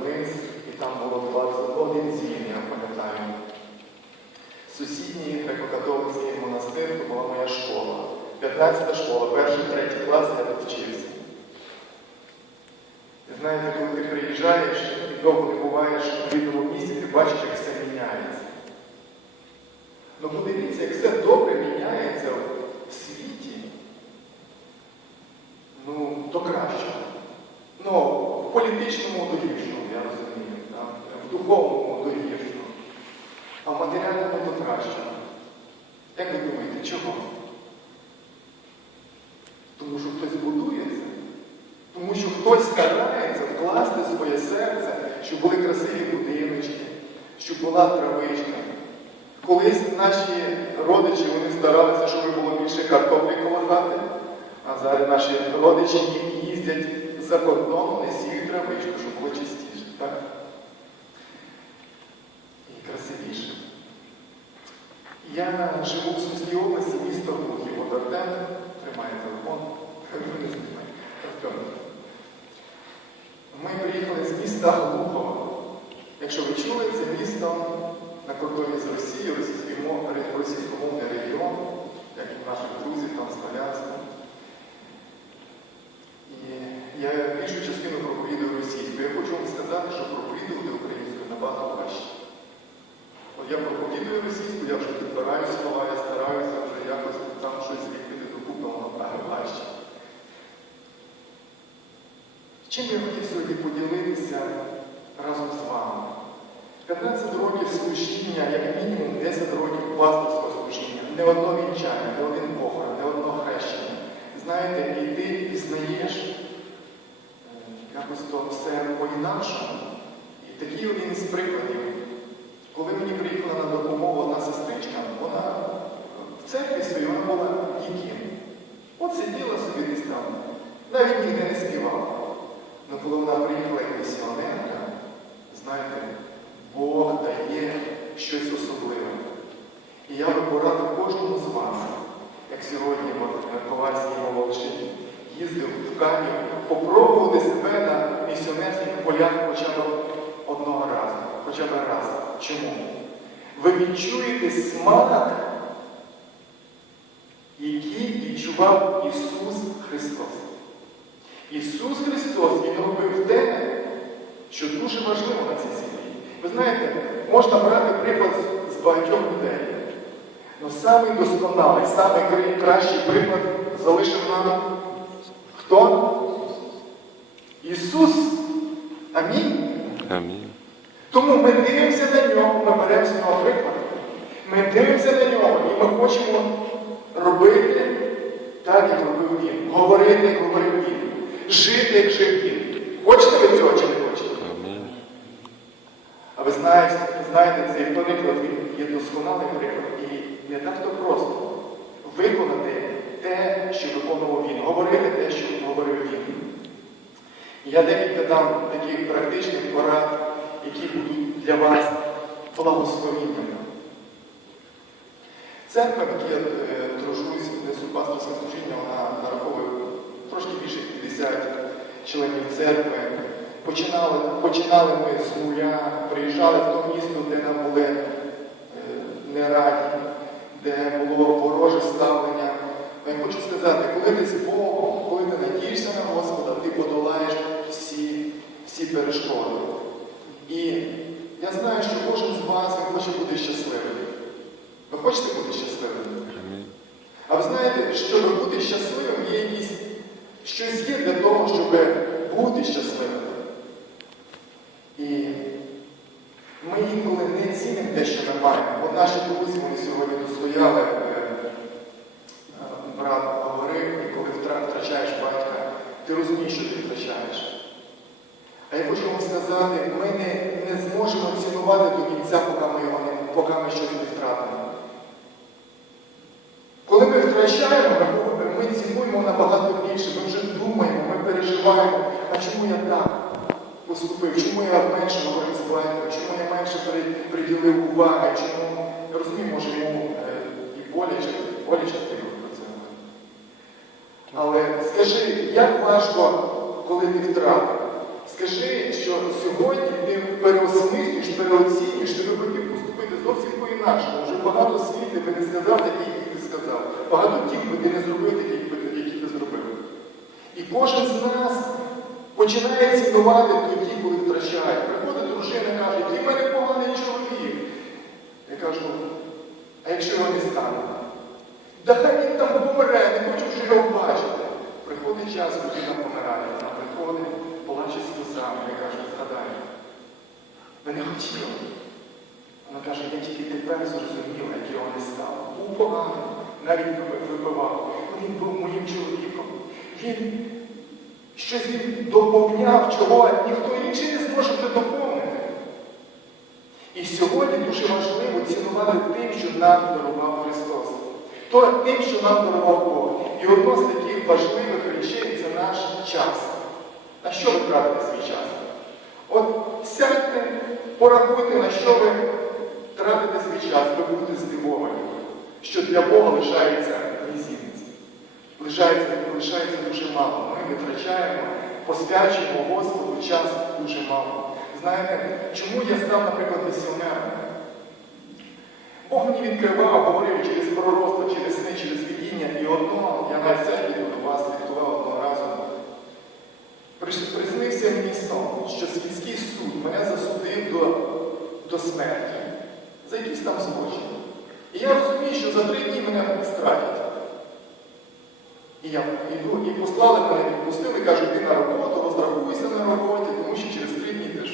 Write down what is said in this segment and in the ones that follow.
вниз, і там було 21 дзвін, я пам'ятаю. Сусідній греко-католицький монастир то була моя школа. 15 школа, перший, третій клас я тут вчився. Знаєте, коли ти приїжджаєш і довго не буваєш в рідному місті, ти бачиш, як все міняється. Ну подивіться, як все добре міняється в світі, ну, до кращого. Ну, в політичному до гіршого, я розумію, так? в духовному до гіршого, а в кращого. Як ви думаєте, чого? Тому що хтось будується, тому що хтось старається вкласти своє серце, щоб були красиві будиночки, щоб була травичка. Колись наші родичі вони старалися, щоб було більше картоплі коло хати, а зараз наші родичі їздять за кордон, не сіють травичку, щоб було чистіше. Так? І красивіше. Я живу в Сумській області, місто Глухів. От Артем тримає телефон. Ви не знімайте. Артем. Ми приїхали з міста Глухова. Якщо ви чули, це місто на кордоні з Росією, російськомовний регіон, як і наших друзів там з Полянська. І я більшу частину проповідую російською. Я хочу вам сказати, що проповідувати українською набагато важче. От я проповідую російську, я вже підбираю слова, я стараюся вже якось там щось зліпити докупи, воно важче. Чим я хотів сьогодні поділитися разом з вами? 15 років служіння, як мінімум 10 років пасторського служіння, не одно вінчання, не один похорон, не одно хрещення. Знаєте, і ти пізнаєш е, якось то все по-інакшому. І такий один із прикладів. Коли мені приїхала на допомогу одна сестричка, вона в церкві своїй вона була ніким. От сиділа собі десь там, навіть ніде не співала. Коли вона приїхала як місіонерка, знаєте, Бог дає щось особливе. І я би порадив кожному з вас, як сьогодні на Ковальській Молодшині, їздив в Канів, попробувати себе на місіонерських полях хоча б одного разу, хоча б раз. Чому? Ви відчуєте смак, який відчував Ісус Христос. Ісус Христос Він робив те, що дуже важливо на цій землі. Ви знаєте, можна брати приклад з- багатьох людей. Але самий досконалий, самий кращий приклад залишив нам хто? Ісус. Амінь. Амінь. Тому ми дивимося на нього, ми беремо з нього приклад. Ми дивимося на нього і ми хочемо робити так, як робив він. Говорити, як говорив він. Жити, жив. Хочете ви цього чи не хочете? А ви знаєте, знаєте, цей приклад він є досконалий приклад. І не так то просто виконати те, що виконував він, говорити те, що говорив він. Я декілька дам таких практичних порад, які будуть для вас благословеннями. Церква, в якій я е, тружусь, несу пасторське служіння, вона нараховує трошки більше 50 членів церкви. Починали, починали ми з нуля, приїжджали в то місто, де нам були е, не раді, де було вороже ставлення. Я хочу сказати, коли ти з Богом, коли ти надієшся на Господа, ти подолаєш всі, всі перешкоди. І я знаю, що кожен з вас хоче бути щасливим. Ви хочете бути щасливим? А ви знаєте, щоб бути щасливим, є якісь щось є для того, щоб бути щасливим. І ми інколи не цінимо те, що ми маємо. От наші друзі, вони сьогодні тут стояли, е, брат говорив, і коли втрачаєш батька, ти розумієш, що ти втрачаєш. А я хочу вам сказати, ми не, не зможемо цінувати до кінця, поки ми, його не, поки ми щось не втратимо. Коли ми втрачаємо, ми, ми цінуємо набагато більше, ми вже думаємо, ми переживаємо, а чому я так поступив, чому я менше говорив з батьком, чому я менше приділив уваги, чому, я розумію, може йому е, і боляче, боляче ти про це. Але скажи, як важко, коли ти втратив? Скажи, що що сьогодні ти переосмислюєш, переоцінюєш, ти би хотів поступити зовсім по-інакшому. Вже багато світів би не сказав які ти сказав. Багато дів би ти не зробив такі, які ти зробив. І кожен з нас починає цінувати тоді, коли. Приходить дружина і каже, який в мене поганий чоловік. Я кажу, а якщо його не стане? Да хай він там помре, не хочу вже його бачити. Приходить час, людина помирає, вона приходить, плаче сльозами, я кажу, згадай. Ви не хотіли. Вона каже, я тільки тепер зрозуміла, як його не стало. Був поганий, навіть випивав. Він був моїм чоловіком. Він щось він доповняв, чого ніхто інший не зможе доповнити. І сьогодні дуже важливо цінувати тим, що нам дарував Христос. То тим, що нам дарував Бог. І одно з таких важливих речей це наш час. На що ви тратите свій час? От сядьте, порахуйте, на що ви тратите свій час, ви будете здивовані, що для Бога лишається мізінець. Лишається, лишається дуже мало. Витрачаємо, посвячуємо Господу час дуже мало. Знаєте, чому я став, наприклад, місіонером? Бог мені відкривав, говорив через пророцтво, через сни, через видіння. І одно, я навіть це до вас відкривав одного разу. Приснився мені сон, що світський суд мене засудив до, до смерті за якийсь там злочин. І я розумію, що за три дні мене стратять. І я йду, і послали мене, відпустили, кажуть, ти на роботу, розрахуйся на роботі, тому що через три дні теж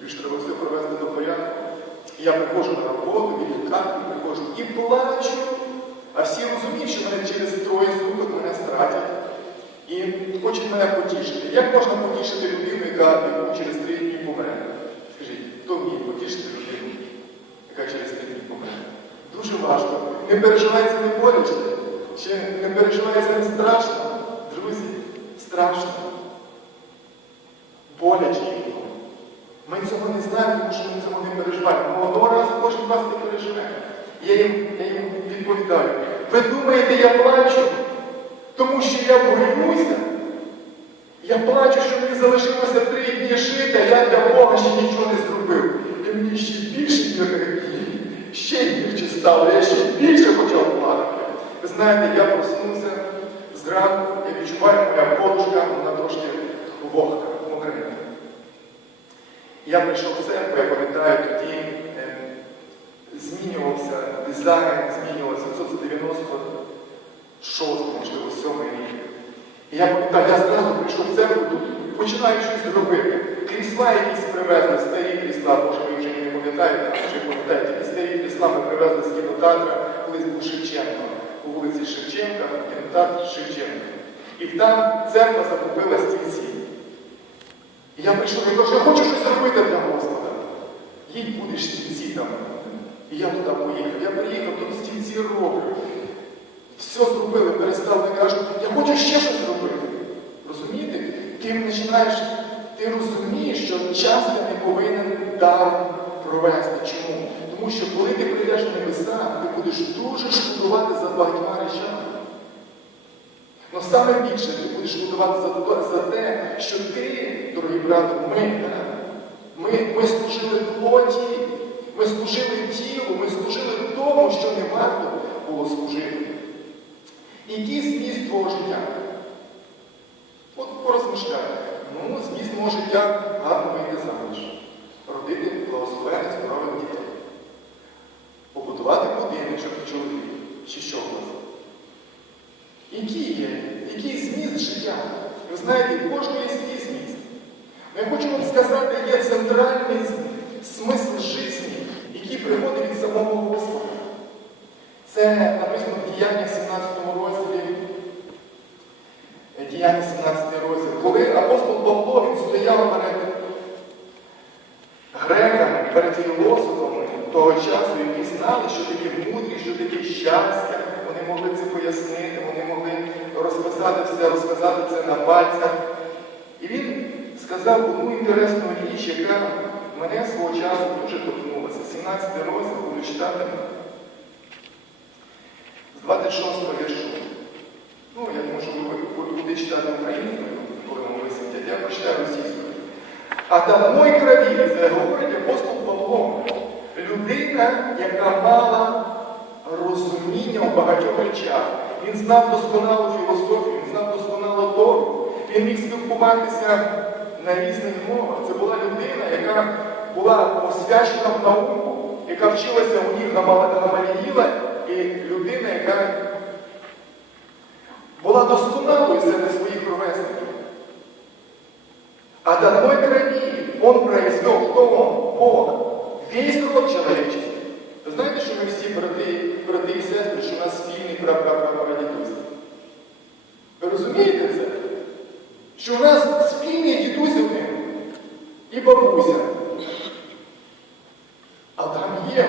більш треба все привести до порядку. І я приходжу на роботу, від лікарні приходжу і плачу. А всі розуміють, що мене через троє суток мене стратять. І хочуть мене потішити. Як можна потішити людину, яка через три дні помре? Скажіть, хто вміє потішити людину, яка через три дні помре? Дуже важко. Не переживається не боляче, чи не переживається не страшно. Друзі, страшно. Боляче інколи. Ми цього не знаємо, тому що ми цього не переживаємо. Одного разу кожен з вас не переживе. Я їм, я їм відповідаю. Ви думаєте, я плачу, тому що я боюся? Я плачу, що мені залишилося три дні жити, а я для Бога ще нічого не зробив. І мені ще більше ще гірче стало, я ще більше почав знаєте, я проснувся зранку, я відчуваю, моя подушка, вона трошки вогка, мокренька. Я прийшов в церкву, я пам'ятаю, тоді е, змінювався дизайн, змінювався 1996, можливо, 7 рік. І я пам'ятаю, я зразу прийшов в церкву, починаю щось робити. Крісла якісь привезли, старі крісла, може ви вже не пам'ятаєте, а пам'ятаєте, такі старі крісла ми привезли з кінотеатра, колись був Шевченко, вулиці Шевченка, кінотеатр Шевченка. І там церква закупила стільці. І я прийшов і кажу, я хочу щось зробити для Господа. Їдь будеш стільці там. І я туди поїхав. Я приїхав, тут стільці роблю. Все зробили, перестали, кажуть, я хочу ще щось зробити. Розумієте? Ти починаєш, ти розумієш, що час ти не повинен даром провести. Чому? Тому що коли ти прийдеш в небеса, ти будеш дуже шкодувати за багатьма речами. Но саме більше ти будеш шкодувати за, за те, що ти, дорогі брати, ми, ми, ми служили плоті, ми служили тілу, ми служили тому, що не варто було служити. І який зміст твого життя? От порозмишляй. Ну, зміст мого життя гарно благословених здорових дітей, побудувати будиночок чоловік, чи що вас? Який є? Який зміст життя? Ви знаєте, є свій зміст. Но я хочу вам сказати, є центральний смисл життя, який приходить від самого Господа. Це написано в Діяння 17 розділі. Діяння 15 розділ ми читатиме з 26 віршу. Ну, я можу, ви читати українською, коли ми сидять, я прочитаю російською. А давно й крові, це говорить апостол Павло, людина, яка мала розуміння у багатьох речах. Він знав досконалу філософію, він знав досконало Тору, він міг спілкуватися на різних мовах. Це була людина, яка була освячена в науку яка вчилася у них Гамаліїла, і людина, яка була досконалою серед своїх ровесників. А до одной крови он произвел, кто он? Бог. Весь род человеческий. Знаєте, що ми всі брати, брати і сестри, що у нас спільний прапрадідусь? Ви розумієте це? Що у нас спільні дідусі один і бабуся. А там є.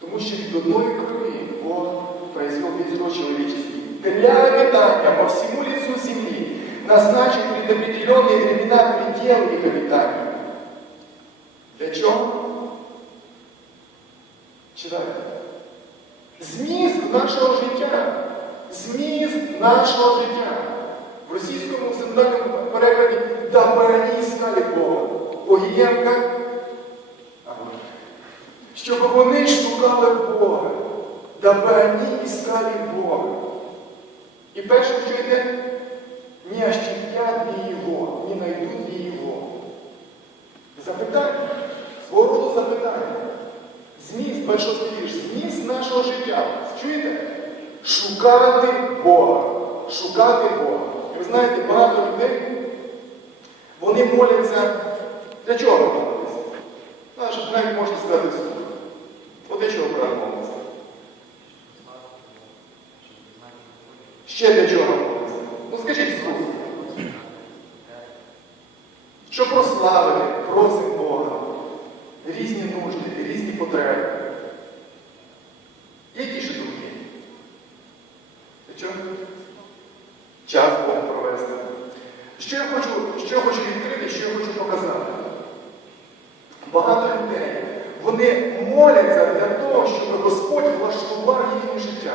Тому що від одної крові Бог произвел весь род человеческий. Для обитания по всему лицу земли назначен предопределенные времена предела их обитания. Для чого? Читайте. Зміст нашого життя. Зміст нашого життя. В російському синодальному перекладі «Даби іскали Бога». Огієнка. Щоб вони шукали Бога. Даби вони іскали Бога. І перше, що йде, не ощутят ли его, не найдут ли его. Запитання, свого запитання. Зміст, першого зміст нашого життя. Чуєте? Шукати Бога. Шукати Бога. І ви знаєте, багато людей, вони моляться. Для чого моляться? Навіть навіть можна сказати слух. От для чого молиться? Ще для чого? Ну скажіть слух. Щоб прославити, просимо Бога. Різні нужди, різні потреби. Які ще думки? Для чого? Час Богом провести. Що я хочу, що я хочу відкрити, що я хочу показати? Багато людей, вони моляться для того, щоб Господь влаштував їхнє життя.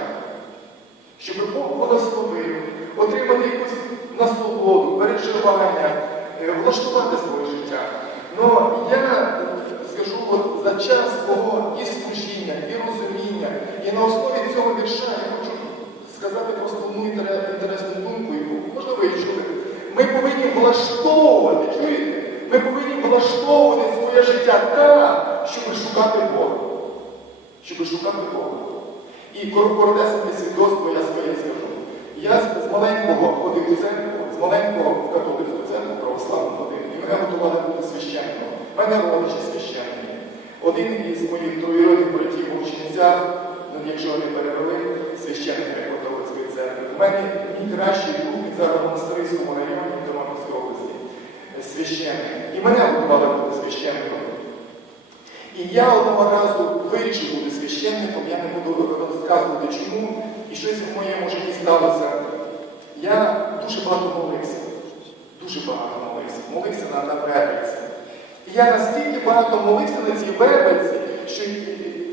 Щоб Бог благословив, отримати якусь насолоду, переживання, е, влаштувати своє життя. Но я скажу час свого і служіння, і розуміння, і на основі цього вірша я хочу сказати просто одну інтересну думку, яку можливо і. Ми повинні влаштовувати, чуєте? Ми повинні влаштовувати своє життя так, щоб шукати Бога. Щоб шукати Бога. І кор- коротесеньке свідоцтво я своє скажу. Я з- маленького ходив у церкву, з маленького в католицьку церкву православну ходив, і мене готували бути священником. Мене родичі священники. Один із моїх троюродних братів ну, якщо вони перевели священника католицької церкви. У мене мій кращий друг зараз в монастириському районі Тернопільської області, е, священник. І мене готували бути священником. І я одного разу вирішив бути священником, я не буду розказувати чому, і щось в моєму житті сталося. Я дуже багато молився. Дуже багато молився. Молився на, на вербиці. І я настільки багато молився на цій вербиці, що,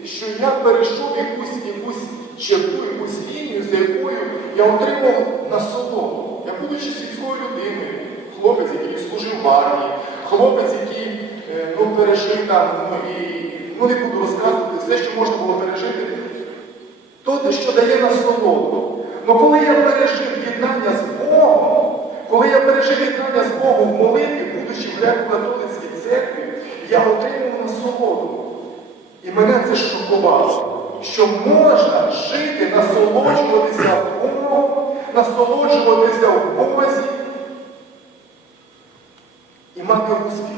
що я перейшов якусь, якусь черту, якусь лінію, за якою я отримав насолоду. Я будучи світською людиною, хлопець, який служив в армії, хлопець, який е, ну, пережив там, ну, і, ну не буду розказувати все, що можна було пережити, то, те, що дає насолоду. Ну коли я пережив єднання з Богом, коли я пережив єднання з Богом в молитві, будучи в греко-католицькій церкві, я отримав насолоду. І мене це шокувало, що можна жити, насолоджуватися Богом, насолоджуватися в Бозі і мати успіх,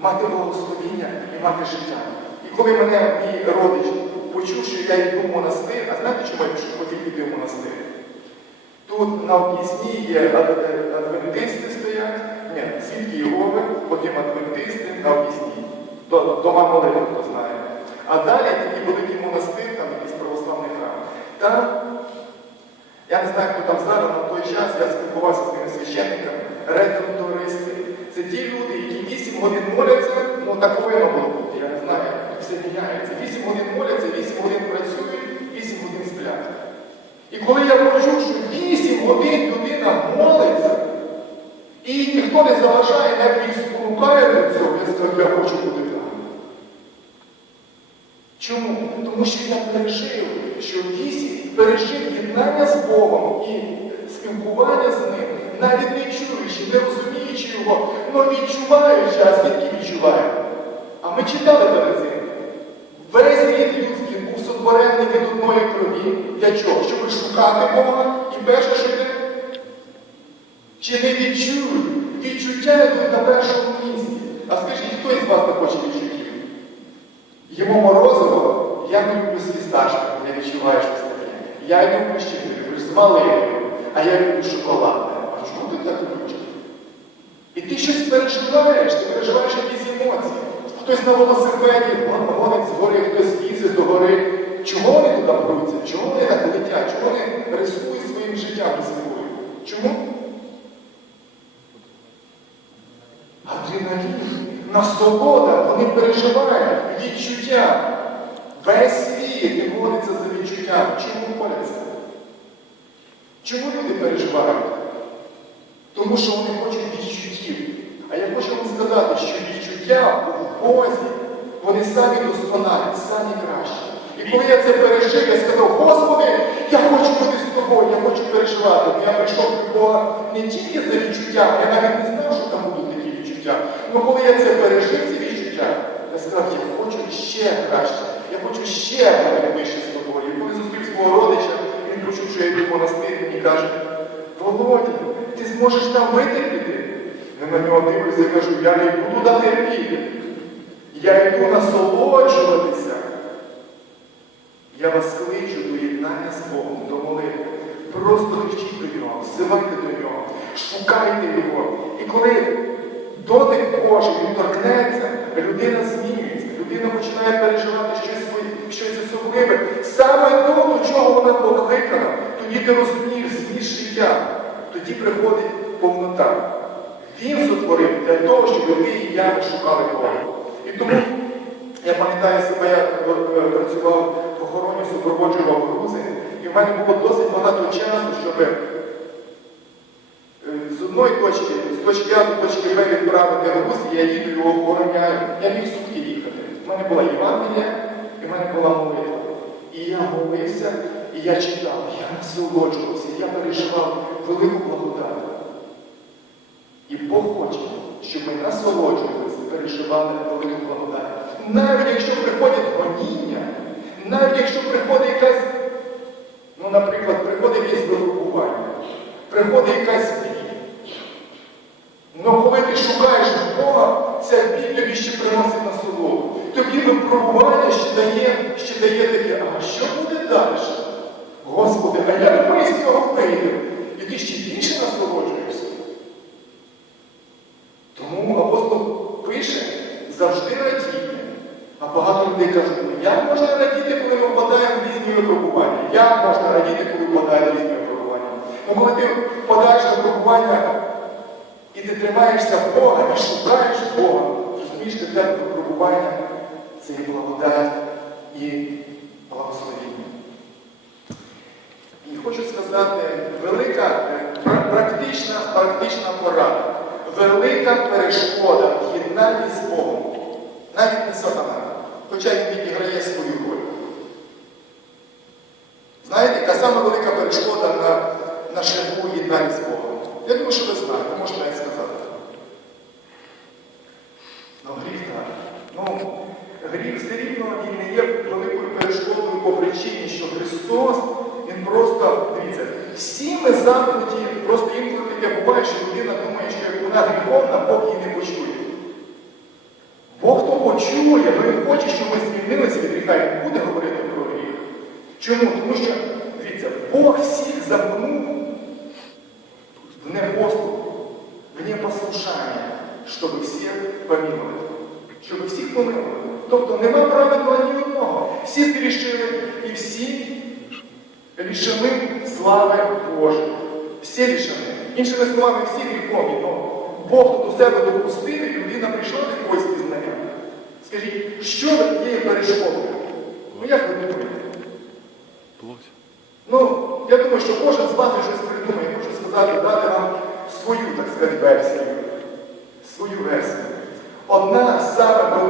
мати благословіння і мати життя. І коли мене мій родич почув, що я йду в монастир, а знаєте, чому я хотів піти в монастир? Тут на об'їзні є адвентисти стоять, ні, свідки Єгови, потім адвентисти на об'їзні. До- Дома молитви, хто знає. А далі такий великий монастир, там якийсь православний храм. Там, я не знаю, хто там зараз, на той час я спілкувався з тими священниками, редемтористи. Це ті люди, які 8 годин моляться, ну так повинно було бути, я не знаю, все міняється. 8 годин моляться, 8 годин працюють, 8 годин сплять. І коли я почув, що 8 годин людина молиться, і ніхто не заважає, не хочу бути там. Чому? Тому що я пережив, що вісі пережив єднання з Богом і спілкування з ним, навіть не чуючи, не розуміючи його, але відчуваючи, а звідки відчуваю? А ми читали перед цим. Весь рід людський був сотворений від одної крові. Для чого? Щоб шукати Бога і перше, що йде. Чи не відчують? Відчуття йдуть на першому місці. А скажіть, хто із вас не хоче відчуттів? Їмо морозиво, я люблю з фісташками, я відчуваю щось таке. Я люблю ще ти з малиною, а я люблю шоколадне. А чому ти так любиш? І ти щось переживаєш, ти переживаєш якісь емоції. Хтось на велосипеді гон- гонить з гори, хтось лізе до гори. Чого вони туди пруться? Чого вони так летять? Чого вони рисують своїм життям і? Чому? Насолода, вони переживають відчуття. Весь світ не бориться за відчуттям. Чому борються? Чому люди переживають? Тому що вони хочуть відчуттів. А я хочу вам сказати, що відчуття у Бозі, вони самі досконалі, самі кращі. І коли я це пережив, я сказав, Господи, я хочу бути з тобою, я хочу переживати. Я прийшов до Бога не тільки за відчуттям, я навіть не знав, що там будуть такі відчуття. Ну коли я це пережив, ці відчуття, я сказав, я хочу ще краще, я хочу ще бути ближче з тобою. І коли зустрів свого родича, він почув, що я йду в монастир, і каже, Володя, ти зможеш там витерпіти? Я на нього дивлюся і кажу, я не буду там терпіти. Я йду насолоджуватися. Я вас кличу до єднання з Богом, до молитви. Просто кричіть до нього, взивайте до нього, шукайте його. І коли дотик Божий він торкнеться, людина змінюється, людина починає переживати щось, щось особливе. Саме то, до чого вона покликана, тоді ти розумієш зміст життя, тоді приходить повнота. Він сотворив для того, щоб ви і я шукали Бога. І тому я пам'ятаю себе, я е, працював в охороні, супроводжував грузи, і в мене було досить багато часу, щоб одної точки, з точки А до точки Б відправити груз, і я їду його охороняю. Я міг сутки їхати. У мене була Євангелія, і в мене була молитва. І я молився, і я читав, я насолоджувався, я переживав велику благодать. І Бог хоче, щоб ми насолоджувалися, переживали велику благодать. Навіть якщо приходять гоніння, навіть якщо приходить якась, ну, наприклад, приходить якесь випробування, приходить якась Ну коли ти шукаєш Бога, ця біль тобі ще приносить насолоду. Тобі випробування ще дає, ще дає таке, а що буде далі? Господи, а як ми з цього вийдемо? І ти ще більше насолоджуєшся. Тому апостол пише завжди радійте. А багато людей кажуть, «Ну, як можна радіти, коли ми впадаємо в різні випробування? Як можна радіти, коли впадаємо в різні випробування? Ну коли ти впадаєш в випробування ти тримаєшся Бога і шукаєш Бога, розумієш, для тебе випробування це і благодать і благословіння. І хочу сказати, велика е, практична, практична порада, велика перешкода в єднанні з Богом. Навіть не сатана, хоча він відіграє свою роль. Знаєте, яка сама велика перешкода на, на шляху єднання з Богом? Я думаю, що ви знаєте, можете навіть сказати. Ну, гріх так. Ну, гріх все рівно він не є великою перешкодою по причині, що Христос, Він просто, дивіться, всі ми замкнуті, просто інколи таке буває, що людина думає, що як вона гріховна, Бог її не почує. Бог то почує, але Він хоче, щоб ми змінилися від гріха і не буде говорити про гріх. Чому? Тому що, дивіться, Бог всіх замкнув в непослух, в непослушание, щоб всіх щоб всіх помилувати. Тобто нема праведного ні одного. Всі згрішили і всі лишені слави Божої. Всі лишені. Іншими словами, всі гріховні. Ну, Бог тут у себе допустив, і людина прийшла до якогось пізнання. Скажіть, що є перешкодою? Ну як ви думаєте? Ну, я думаю, що кожен з вас щось придумає. Я хочу сказати, дати вам свою, так сказати, версію. Свою версію. Одна саме